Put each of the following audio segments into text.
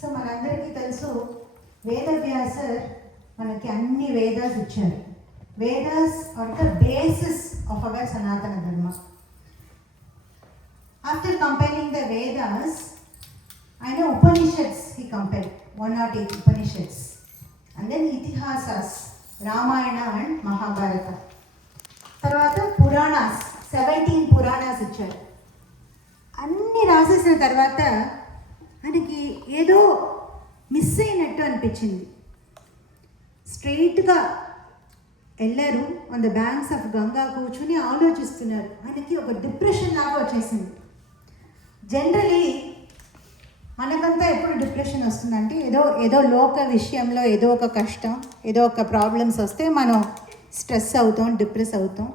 So మనందరికీ తెలుసు వేదవ్యాసర్ మనకి అన్ని వేదాస్ ఇచ్చారు. Vedas are the basis of our Sanatana Dharma. After compiling the Vedas, ఆయన Upanishads he compile 108 Upanishads, and then Itihasas, Ramayana and Mahabharata. తర్వాత పురాణాస్, 17 పురాణాస్ ఇచ్చారు. అన్నీ రాసేసిన తర్వాత ఆయనకి ఏదో మిస్ అయినట్టు అనిపించింది. స్ట్రెయిట్గా వెళ్ళారు, on the banks of Ganga కూర్చుని ఆలోచిస్తున్నారు. ఆయనకి ఒక డిప్రెషన్ లాగా వచ్చేసింది. జనరలీ మనకంతా ఎప్పుడు డిప్రెషన్ వస్తుందంటే ఏదో లోక విషయంలో ఏదో ఒక కష్టం, ఏదో ఒక ప్రాబ్లమ్స్ వస్తే మనం స్ట్రెస్ అవుతాం, డిప్రెస్ అవుతాం.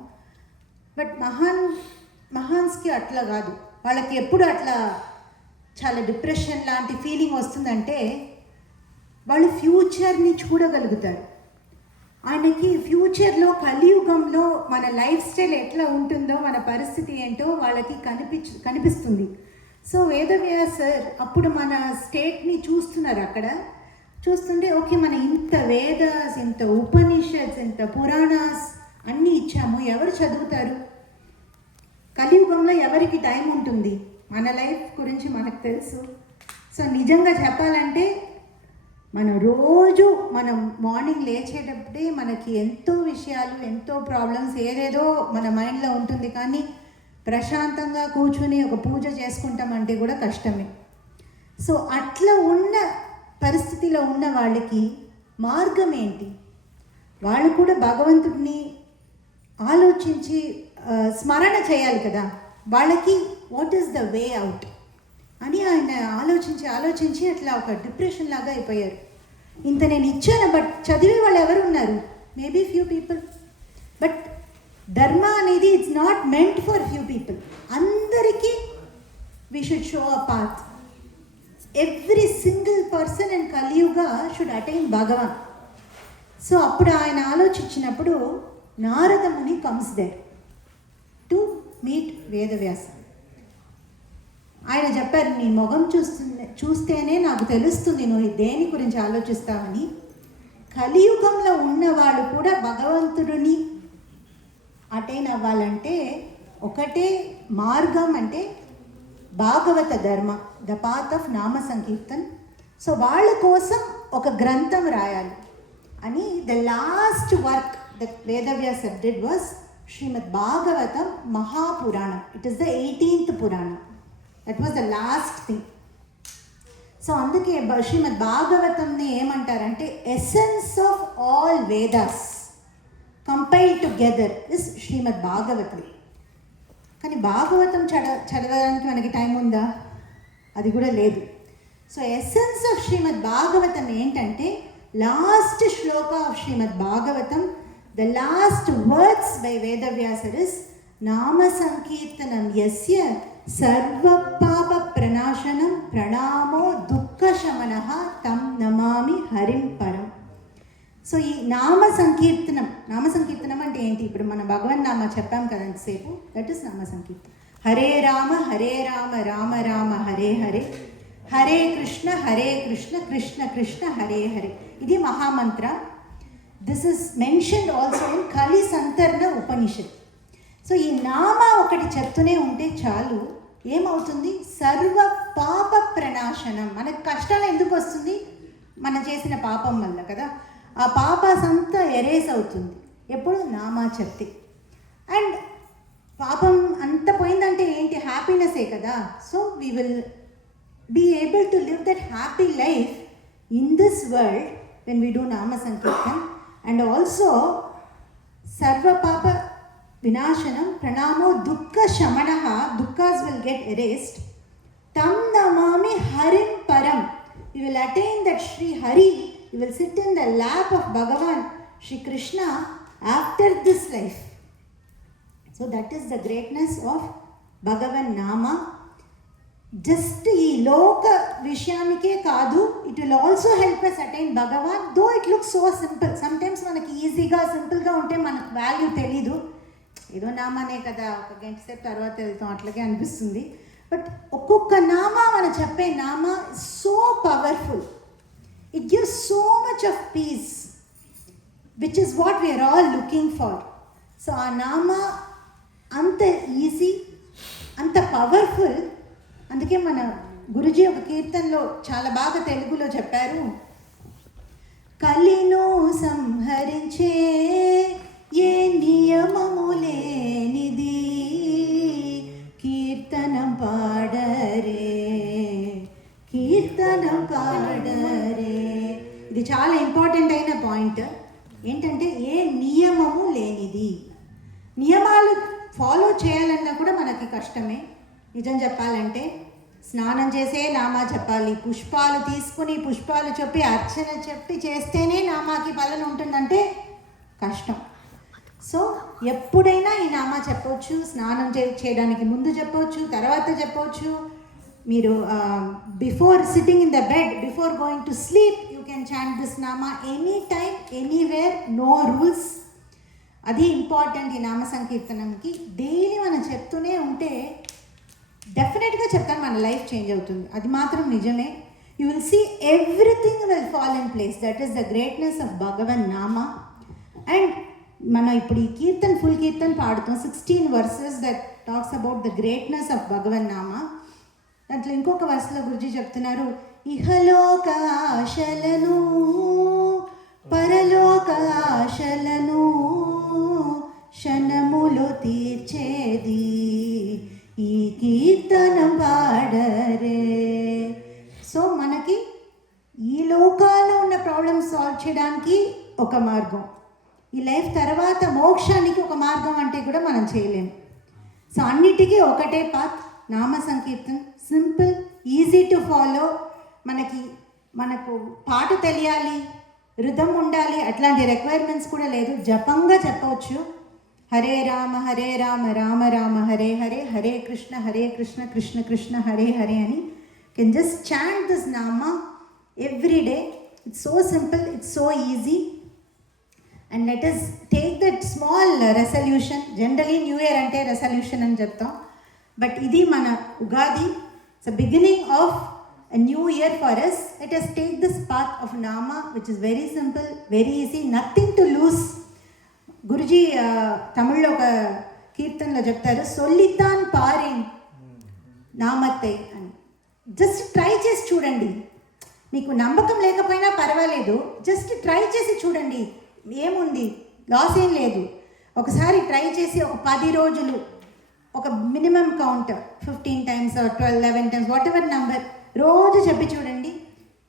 బట్ మహాన్స్కి అట్లా కాదు. వాళ్ళకి ఎప్పుడు అట్లా చాలా డిప్రెషన్ లాంటి ఫీలింగ్ వస్తుందంటే వాళ్ళు ఫ్యూచర్ని చూడగలుగుతారు. ఆయనకి ఫ్యూచర్లో, కలియుగంలో మన లైఫ్ స్టైల్ ఎట్లా ఉంటుందో, మన పరిస్థితి ఏంటో వాళ్ళకి కనిపిస్తుంది. సో వేదవ్యాసర్ అప్పుడు మన స్టేట్ని చూస్తున్నారు. అక్కడ చూస్తుంటే ఓకే, మన ఇంత వేదాస్, ఇంత ఉపనిషత్స్, ఇంత పురాణాస్ అన్నీ ఇచ్చాము, ఎవరు చదువుతారు? కలియుగంలో ఎవరికి టైం ఉంటుంది? మన లైఫ్ గురించి మనకు తెలుసు. సో నిజంగా చెప్పాలంటే మనం మార్నింగ్ లేచేటప్పుడే మనకి ఎంతో విషయాలు, ఎంతో ప్రాబ్లమ్స్, ఏదేదో మన మైండ్లో ఉంటుంది. కానీ ప్రశాంతంగా కూర్చుని ఒక పూజ చేసుకుంటామంటే కూడా కష్టమే. సో అట్లా ఉన్న పరిస్థితిలో ఉన్న వాళ్ళకి మార్గం ఏంటి? వాళ్ళు కూడా భగవంతుడిని ఆలోచించి స్మరణ చేయాలి కదా. వాళ్ళకి what is the way out అని ఆయన ఆలోచించి అట్లా ఒక డిప్రెషన్ లాగా అయిపోయారు. ఇంత నేను ఇచ్చాను, బట్ చదివే వాళ్ళు ఎవరు ఉన్నారు? Maybe few people. But dharma అనేది it's not meant for few people. అందరికీ we should show a path. Every single person in Kaliyuga should attain Bhagavan. So అప్పుడు ఆయన ఆలోచించినప్పుడు Narada Muni comes there to meet Vedavyasa. ఆయన చెప్పారు, నీ మొగం చూస్తేనే నాకు తెలుస్తుంది నువ్వు దేని గురించి ఆలోచిస్తావని. కలియుగంలో ఉన్నవాళ్ళు కూడా భగవంతుడిని అటైన్ అవ్వాలంటే ఒకటే మార్గం, అంటే భాగవత ధర్మ, ద పాత్ ఆఫ్ నామ సంకీర్తన్. సో వాళ్ళ కోసం ఒక గ్రంథం రాయాలి అని the last work that Vedavyasa did was Srimad Bhagavatam Mahapuranam. It is the 18th Puranam. That was the last thing. So అందుకే శ్రీమద్ భాగవతంని ఏమంటారంటే essence of all Vedas compiled together is Srimad Bhagavatam. కానీ భాగవతం చదవడానికి మనకి టైం ఉందా? అది కూడా లేదు. So essence of Srimad Bhagavatam ఏంటంటే last shloka of Srimad Bhagavatam, the last words by Vedavyasar is నామ సంకీర్తనం యస్య సర్వ పాప ప్రణాశనం ప్రణామో దుఃఖ శమనః తం నమామి హరిం పరం. సో ఈ నామ సంకీర్తనం అంటే ఏంటి? ఇప్పుడు మన భగవన్ నామ చెప్పాం కదా ఇంతసేపు, దట్ ఈస్ నామ సంకీర్తనం. హరే రామ రామ రామ హరే హరే, హరే కృష్ణ కృష్ణ కృష్ణ హరే హరే. ఇది mahamantra. This is mentioned also in Kali Santarana Upanishad. So ఈ నామ ఒకటి చెప్తూనే ఉంటే చాలు. ఏమవుతుంది? సర్వ పాప ప్రణాశనం. మనకు కష్టాలు ఎందుకు వస్తుంది? మనం చేసిన పాపం వల్ల కదా. ఆ పాపాస్ అంతా ఎరేస్ అవుతుంది ఎప్పుడు నామా చెప్తే. అండ్ పాపం అంత పోయిందంటే ఏంటి? హ్యాపీనెస్సే కదా. So we will be able to live that happy life in this world when we do nama sankirtan. And also sarva papa vinashanam pranamo dukkha shamanaha, dukkhas will get erased. Tam namami harim param. We will attain that Shri Hari. We will sit in the lap of Bhagavan Shri Krishna after this life. So that is the greatness of Bhagavan Nama. Just ఈ లోక విషయానికే కాదు, it will also help us attain Bhagavan. Though it looks so simple. Sometimes మనకి ఈజీగా సింపుల్గా ఉంటే మనకు value తెలీదు. ఏదో నామానే కదా, ఒక గంట సేపు తర్వాత వెళ్తాం, అట్లాగే అనిపిస్తుంది. బట్ ఒక్కొక్క నామా మనం చెప్పే నామా so powerful. It gives so much of peace, which is what we are all looking for. So ఆ నామా అంత ఈజీ, అంత పవర్ఫుల్. అందుకే మన గురుజీ ఒక కీర్తనలో చాలా బాగా తెలుగులో చెప్పారు, కలిను సంహరించే ఏ నియమము లేనిది కీర్తనం పాడరే, కీర్తనం పాడరే. ఇది చాలా ఇంపార్టెంట్ అయిన పాయింట్. ఏంటంటే ఏ నియమము లేనిది. నియమాలు ఫాలో చేయాలన్నా కూడా మనకి కష్టమే. నిజం చెప్పాలంటే స్నానం చేసే నామా చెప్పాలి, పుష్పాలు తీసుకుని పుష్పాలు చెప్పి అర్చన చెప్పి చేస్తేనే నామాకి ఫలం ఉంటుందంటే కష్టం. సో ఎప్పుడైనా ఈ నామా చెప్పవచ్చు. స్నానం చేయడానికి ముందు చెప్పవచ్చు, తర్వాత చెప్పవచ్చు. మీరు before sitting in the bed, before going to sleep, you can chant this నామా any time, anywhere, no rules. అది ఇంపార్టెంట్ ఈ నామ సంకీర్తనంకి. డైలీ మనం చెప్తూనే ఉంటే డెఫినెట్గా చెప్తాను మన లైఫ్ చేంజ్ అవుతుంది. అది మాత్రం నిజమే. You will see everything will fall in place. That is the greatness of Bhagavan nama. And మనం ఇప్పుడు ఈ కీర్తన్, ఫుల్ కీర్తన్ పాడుతాం. 16 verses that talks about the greatness of Bhagavan nama. దాంట్లో ఇంకొక వర్స్లో గురుజీ చెప్తున్నారు, ఇహలోక ఆశలను పరలోక ఆశలను క్షణములో తీర్చేది ఈ కీర్తనం పాడరే. సో మనకి ఈ లోకాల్లో ఉన్న ప్రాబ్లమ్స్ సాల్వ్ చేయడానికి ఒక మార్గం, ఈ లైఫ్ తర్వాత మోక్షానికి ఒక మార్గం అంటే కూడా మనం చేయలేం. సో అన్నిటికీ ఒకటే పాత్, నామ sankirtan. Simple, easy to follow. మనకు పాట తెలియాలి, రిథం ఉండాలి, అట్లాంటి రిక్వైర్మెంట్స్ కూడా లేదు. జపంగా చెప్పవచ్చు. హరే రామ రామ రామ హరే హరే, హరే కృష్ణ కృష్ణ కృష్ణ హరే హరే అని. Can just chant this Nama every day. It's so simple, it's so easy. And let us take that small resolution. Generally new year అంటే రెసల్యూషన్ అని చెప్తాం, బట్ ఇది మన Ugadi. It's beginning of a new year for us. Let us take this path of nama, which is very simple, very easy, nothing to lose. Guruji తమిళ్లో ఒక కీర్తనలో చెప్తారు, సొల్లితాన్ పారేన్ నామத்தை అని. జస్ట్ ట్రై చేసి చూడండి. మీకు నమ్మకం లేకపోయినా పర్వాలేదు, జస్ట్ ట్రై చేసి చూడండి. ఏముంది, లాస్ ఏం లేదు. ఒకసారి ట్రై చేసి ఒక 10 రోజులు, ఒక minimum count 15 times or 12, 11 times, what ever number, రోజు చెప్పి చూడండి.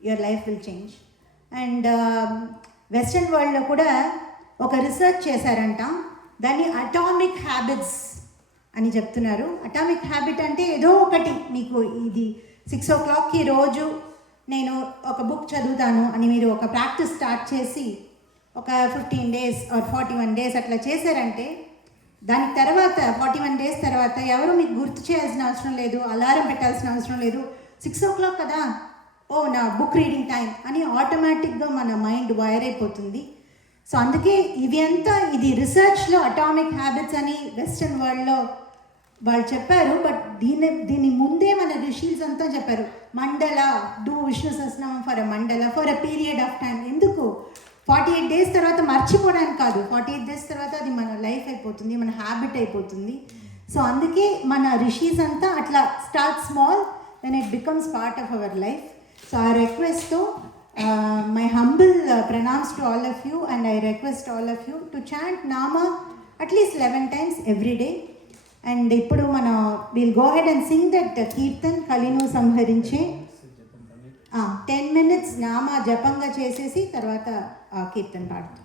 Your life will change. And western వరల్డ్లో కూడా ఒక రీసెర్చ్ చేశారంట. దాన్ని అటామిక్ హ్యాబిట్స్ అని చెప్తున్నారు. అటామిక్ హ్యాబిట్ అంటే ఏదో ఒకటి మీకు, ఇది 6 o'clockకి రోజు నేను ఒక బుక్ చదువుతాను అని మీరు ఒక ప్రాక్టీస్ స్టార్ట్ చేసి ఒక 15 days or 41 days అట్లా చేశారంటే, దాని తర్వాత 41 days తర్వాత ఎవరు మీకు గుర్తు చేయాల్సిన అవసరం లేదు, అలారం పెట్టాల్సిన అవసరం లేదు. 6 o'clock కదా, ఓ నా బుక్ రీడింగ్ టైం అని ఆటోమేటిక్గా మన మైండ్ వైర్ అయిపోతుంది. సో అందుకే ఇవి అంతా, ఇది రీసెర్చ్లో అటామిక్ హ్యాబిట్స్ అని వెస్ట్రన్ వరల్డ్లో వాళ్ళు చెప్పారు. బట్ దీని ముందే మన రిషీస్ అంతా చెప్పారు, mandala, do Vishnu Sahasranamam for a mandala, for a period of time. ఎందుకు? 48 days తర్వాత మర్చిపోవడానికి కాదు, 48 days తర్వాత అది మన లైఫ్ అయిపోతుంది, మన హ్యాబిట్ అయిపోతుంది. సో అందుకే మన రిషీస్ అంతా అట్లా start small, then it becomes part of our life. So I request my humble pranams to all of you, and I request all of you to chant nama at least 11 times every day. And ippudu we'll go ahead and sing that kirtan kalinu samharinche. 10 minutes nama japanga chesesi tarvata kirtan paadtam.